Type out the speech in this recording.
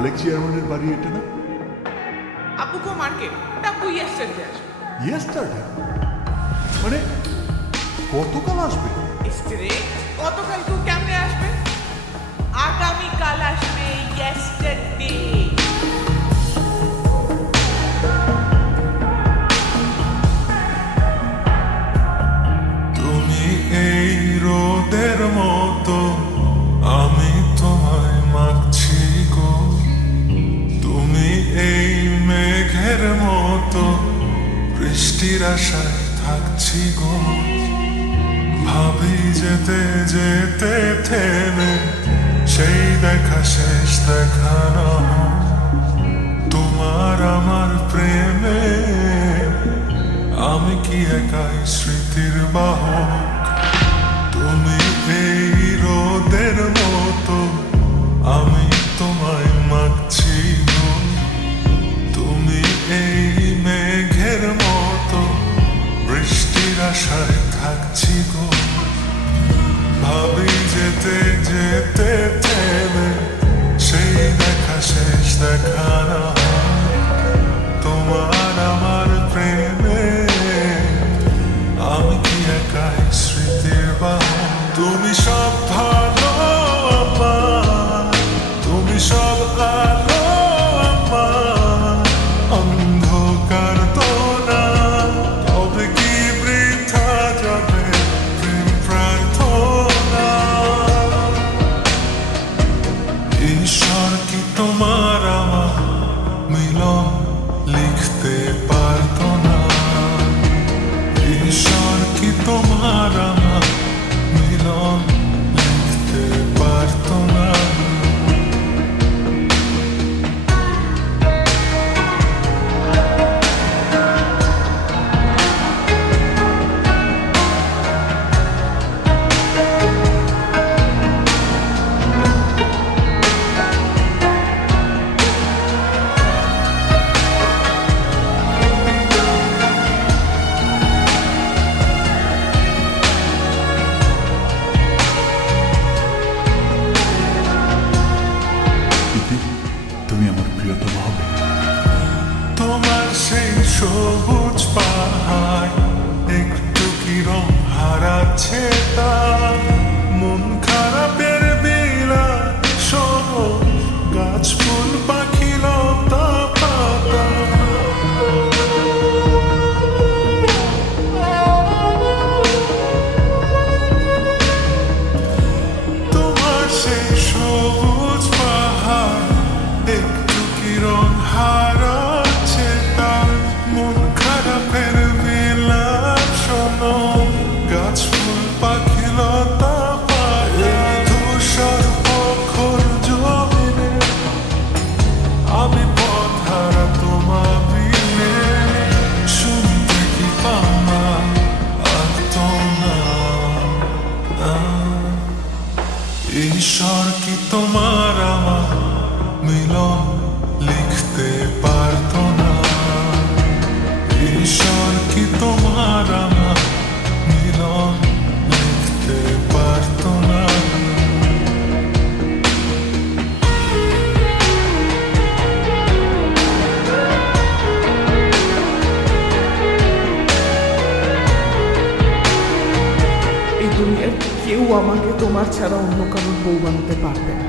খালেক চেয়ারম্যানের বাড়ি এটা না? আব্বু কো মার্কেট আব্বু ইয়েস্টারডে আসবে। ইয়েস্টারডে মানে গতকাল আসবে? ইস্টারে গতকাল কেউ কেমনে আসবে? আগামীকাল আসবে ইয়েস্টারডে। তুমি এই রোদের মতো, আমি তোমায় মাগছি গো। তুমি এই মেঘের মতো, বৃষ্টির আশায় থাকছি গো। ভাবি যেতে যেতে থেমে, সেই দেখা শেষ দেখা না হয়। তোমার আমার প্রেমে আমি কি একাই স্মৃতির বাহক? তুমি এই রোদের মতো, আমি তোমায় মাগছি গো। তুমি এই মেঘের মতো, বৃষ্টির আশায় থাকছি গো। ভাবি যেতে যেতে থেমে, সেই দেখা শেষ দেখা না হয়। তোমার আমার প্রেমে আমি কি একাই স্মৃতির বাহক? তুমি সব ভালো আমার, তুমি সব আলো আমার, অন্ধকার তো না। তবে কি বৃথা যাবে প্রেম প্রার্থনা? ঈশ্বর কি তোমার আমার মিলন লিখতে পারতো না? ঈশ্বর কি তোমার আমার মিলন লিখতে পারতো না? তুমি আমার প্রিয়তম হবে। তোমার সেই সবুজ পাহাড় একটু কি রং হারাচ্ছে তার? মন খারাপের বিলা শোনো, গাছ ফুল পাখি লতা পাতা। তোমার সেই সবুজ পাহাড় একটু কি রং হারাচ্ছে তার? মন খারাপের বিলাপ শোনো, গাছ ফুল পাখি লতা পাতা। ধূসর প্রখর জমিনে আমি পথ হারা তোমার বিনে, শুনতে কি পাও না আর তো না? ঈশ্বর কি তোমার আমার মিলন লিখতে পারতো না? ঈশ্বর কি তোমার আমার মিলন লিখতে পারতো না? এই দুনিয়ার কেউ আমাকে তোমার ছাড়া অন্য কারোর বউ বানাতে পারবে না।